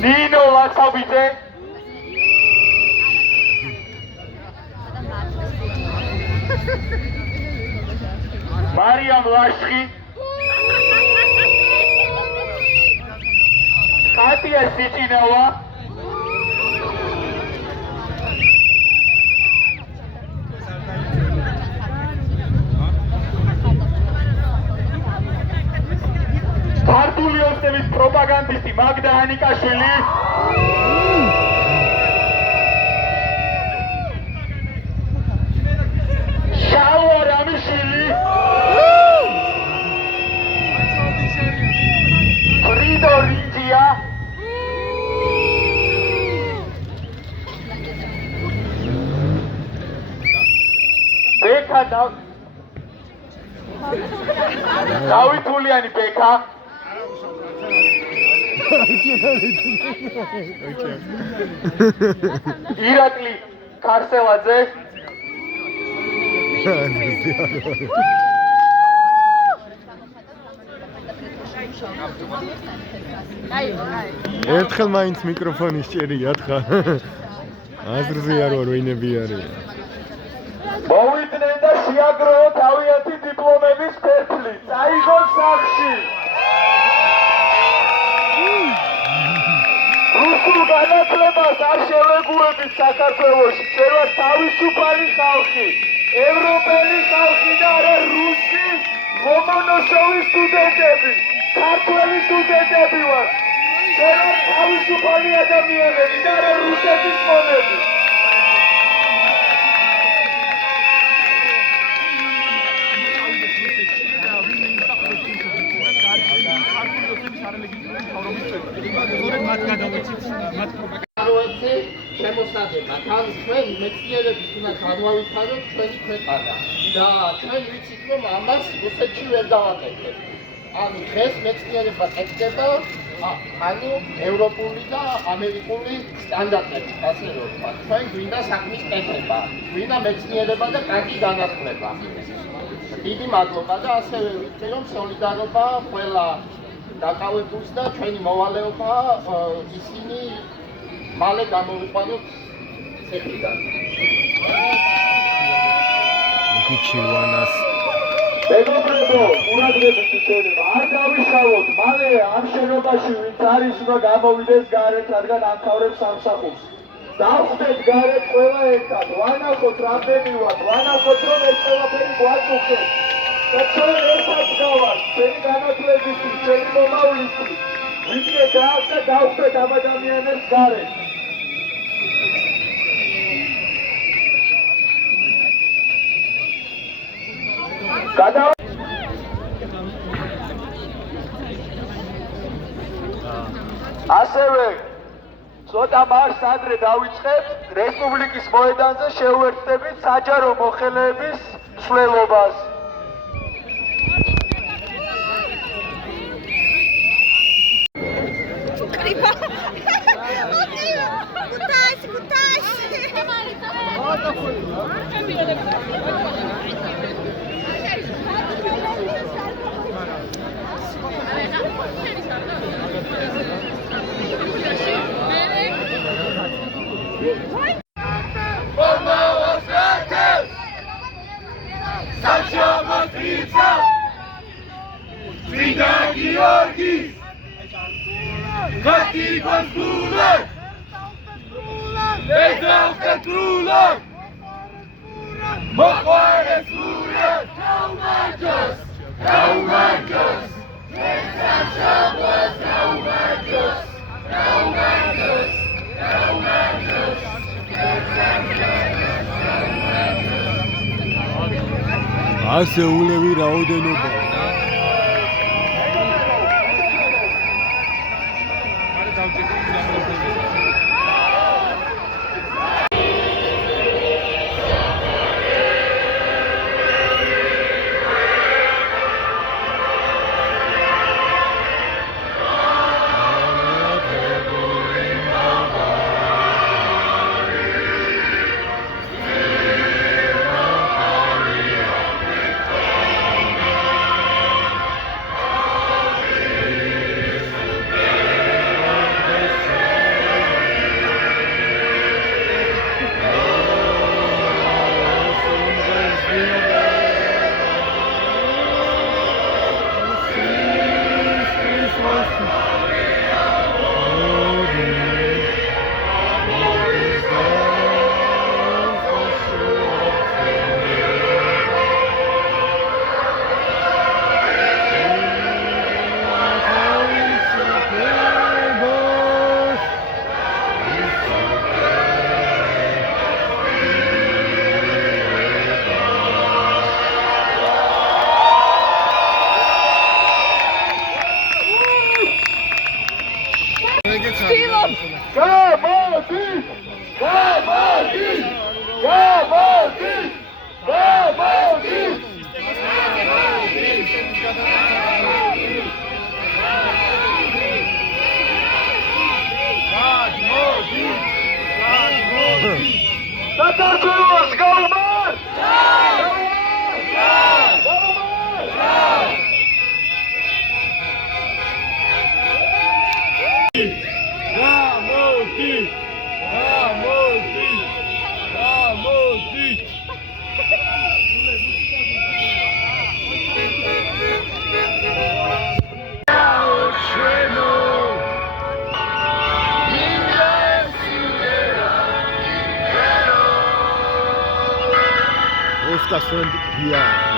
Nino Latsavite, Mariam Lashki, Katia Sichinova, Partuliosevis propagandisti Magda Hanikashvili, Shaua Ramishvili, Frido Ringia, Beka David Uliani Beka, Irakli Karseladze, ერთხელ მაინც მიკროფონი შეერია თხა. აზრზე არ ვარ ვინები არიან. მოვიდნენ და შეაგროვო თავიანთი დიპლომების ფერფლი, წაიღონ სახლში. რუსულ განათლებას არ შევეგუებით საქართველოში, შევა თავისუფალი ხალხი, ევროპელი ხალხი და არა რუსი ლომონოსოვის სტუდენტები, ქართველი სტუდენტები ვარ. შევა თავისუფალი ადამიანები და არა რუსეთის მონები. შემოსადება თან ჩვენ მეცნიერების უნდა განვავითაროთ ჩვენი ქვეყანა და ჩვენ ვიცით რომ ამას რუსეთში ვერ დავაკეთებთ. ანუ დღეს მეცნიერება კეთდება ანუ ევროპული და ამერიკული სტანდარტებით, ასე რომ ვთქვათ. ჩვენ გვინდა საქმის კეთება, გვინდა მეცნიერება და კარგი განათლება. დიდი მადლობა და ასევე ვიცი რომ სოლიდარობა ყველა დაკავებულს და ჩვენი მოვალეობა ისინი მალე გამოვიყვანოთ ცეცხლიდან. გიჩივანას მეგობრებო, ყურადღებით უშენება, არ დავიშალოთ, მალე ამ შენობაში ვინც არის უნდა გამოვიდეს გარეთ, რადგან ამთავრებს სამსახურს. დავხვდეთ გარეთ ყველა ერთად, ვანახოთ რამდენი ვართ, ვანახოთ რომ ეს ყველაფერი გვაწუხებს. და ჩვენ ერთად გავართ, ჩვენი განათლებისთვის, ჩვენი მომავლისთვის. ვიდგეთ რა და დავხვდეთ ამ ადამიანებს გარეთ. ასევე ცოტა მარს ადრე დავიწყებთ რესპუბლიკის მოედანზე შევუერთდებით საჯარო მოხელეების მსვლელობას. ასეულები რაოდენობა. საქართველოს გაუმარ! Oscar Swendia.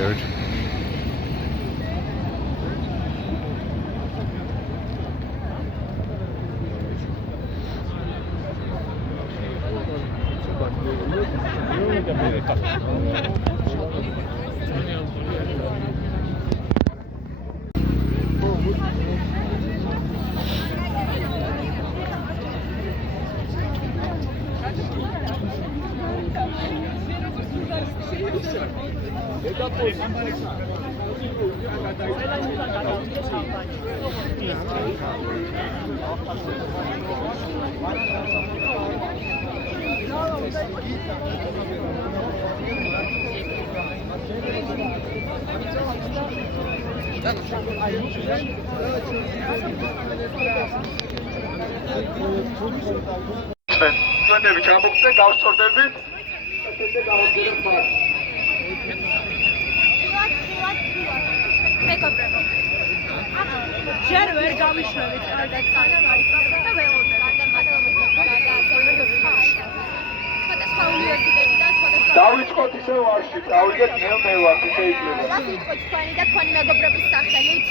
მივიწერთ. ჩვენები ჩამოგწე გავსწორდებით და შემდეგ გავაგზავნებთ მას. მეგობრებო, ჯერ ვერ გავიშვებით კარგად სამყაროს და ველოდებ. სხვადასხვა უნივერსიტეტიდან სხვადასხვა დავიწყოთ ისე ვარში, დავიდეთ მე ვარში შეიძლება. დავიწყოთ თქვენი და თქვენი მეგობრების სახელით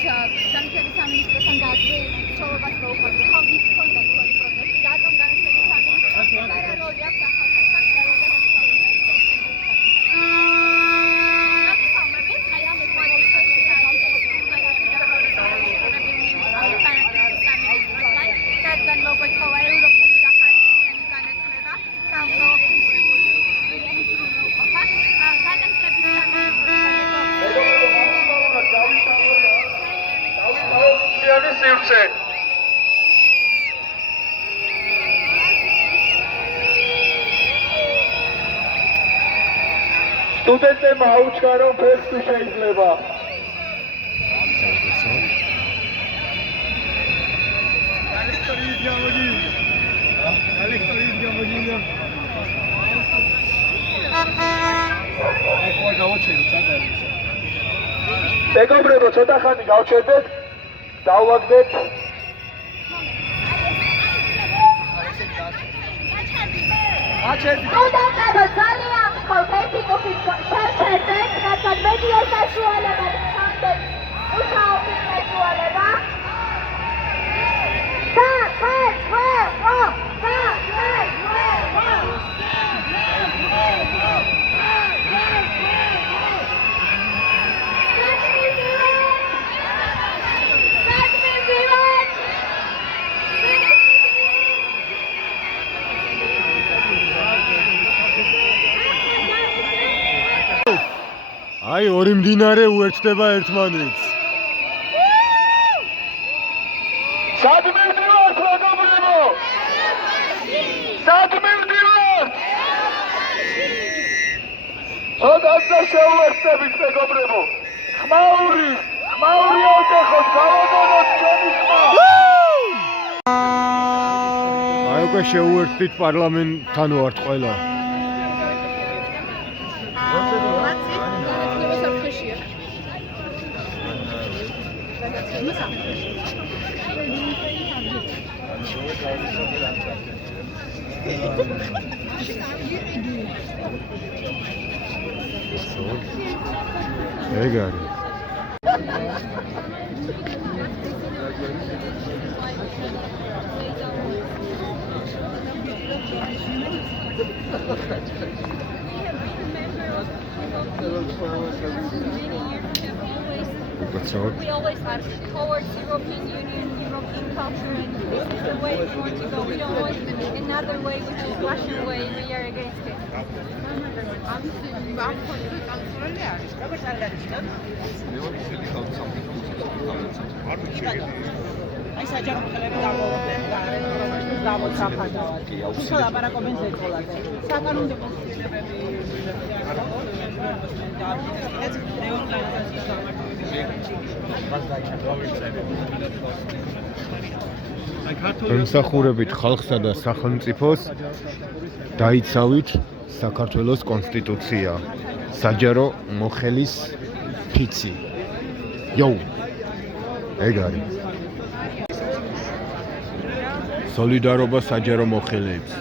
განათლების სამინისტროსთან დაძრე ცოლობას მოუხმართ. ხო, ის კონდა თქვენი პროტესტი, რატომ განათლების სამინისტროსთან როლი აქვს ახალგაზრდა სტუდენტებმა აუჩქარონ ფერს თუ შეიძლება. მეგობრებო, ცოტა ხანი გავჩერდეთ, დავაგდეთ. სტუდენტებო, ძალიან გყავთ ერთი კופით შევჩერდეთ, რადგან მედია საშუალება გამდეთ მუშაობის საშუალება. აი ორი მდინარე უერთდება ერთმანეთს. სად მივდივართ, მეგობრებო? სად მივდივართ? ცოტაც და შევუერთდებით, მეგობრებო. ხმაური ავტეხოთ, გავადონოთ ჩვენი ხმა. აი უკვე შევუერთდით პარლამენტთან ვართ ყველა. ეგ არის. We always ask towards European Union, European culture, and this is the way we want to go. We don't want another way, which is Russian way. We are against it. აი საჯარო ხელები გამოსახავად. თუმცა ლაპარაკობენ ზეწოლაზე. საკანონმდებლო ცვლილებები ემსახურებით ხალხსა და სახელმწიფოს, დაიცავით საქართველოს კონსტიტუცია, საჯარო მოხელის ფიცი. იო, ეგ არის. სოლიდარობა საჯარო მოხელეებს.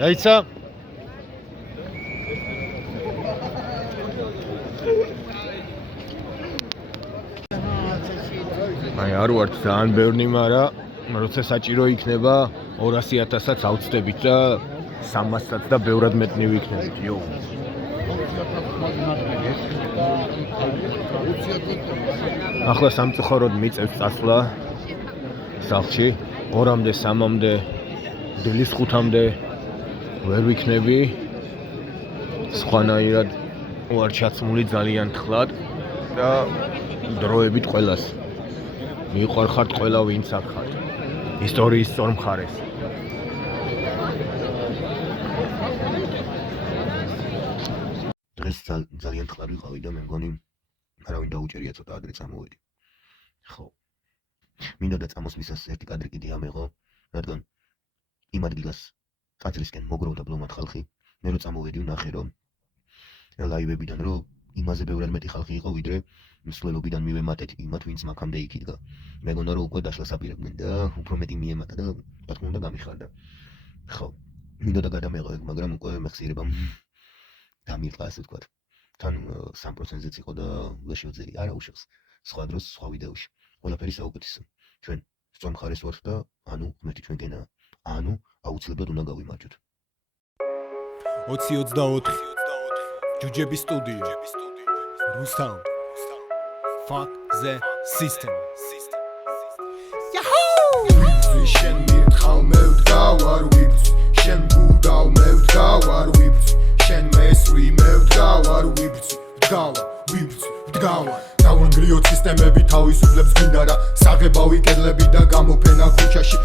დაიცა აი არ ვარ ძალიან ბევრი, მაგრამ როცა საჭირო იქნება 200,000-საც ავწდებით და 300-საც და ბევრად მეტნი ვიქნებით. იო. ახლა სამწუხაროდ მიწევს წასვლა სახლში 2-მდე, 3-მდე, დილის 5-მდე ვერ ვიქნები. სხვანაირად ვარ ჩაცმული ძალიან თხლად და დროებით ყველას. მიყვარხართ ყველა ვინც აქ ხართ. ისტორიის სწორ მხარეს. დღეს ძალიან თხლად ვიყავი და მე მგონი არავინ დაუჭერია ცოტა ადრე წამოვედი. ხო. მინდა და წამოსვლისას ერთი კადრი კიდე ამეღო, რადგან იმ ადგილას ტაძრისკენ მოგროვდა ბლომად ხალხი. მე რო წამოვედი ვნახე რომ ლაივებიდან რომ იმაზე ბევრად მეტი ხალხი იყო ვიდრე მსვლელობიდან მივემატეთ იმათ ვინც მაქამდე იქ იდგა. მეგონა რომ უკვე დაშლასაპირებდნენ და უფრო მეტი მიემატა და რა თქმა უნდა გამიხარდა. ხო, მინდოდა გადამეღო ეგ, მაგრამ უკვე მეხსიერებამ დამირყა ასე ვთქვათ. თან 3%-ზეც იყო და ვერ შევძელი. არა უშავს. სხვა დროს სხვა ვიდეოში. ყველაფერი საუკეთესო. ჩვენ სწორ მხარეს ვართ და ანუ ღმერთი ჩვენკენაა. ანუ აუცილებლად უნდა გავიმარჯვოთ. 2024 ჯუჯების სტუდიო რუსთავ fuck the system შენ მირთხავ მე ვდგავ არ ვიბრძვი შენ გუდავ მე ვდგავ არ ვიბრძვი შენ მესვრი მე ვდგავ არ ვიბრძვი ვდგავა დავანგრიოთ სისტემები თავისუფლებს გინდა რა საღებავი კედლები და გამოფენა ქუჩაში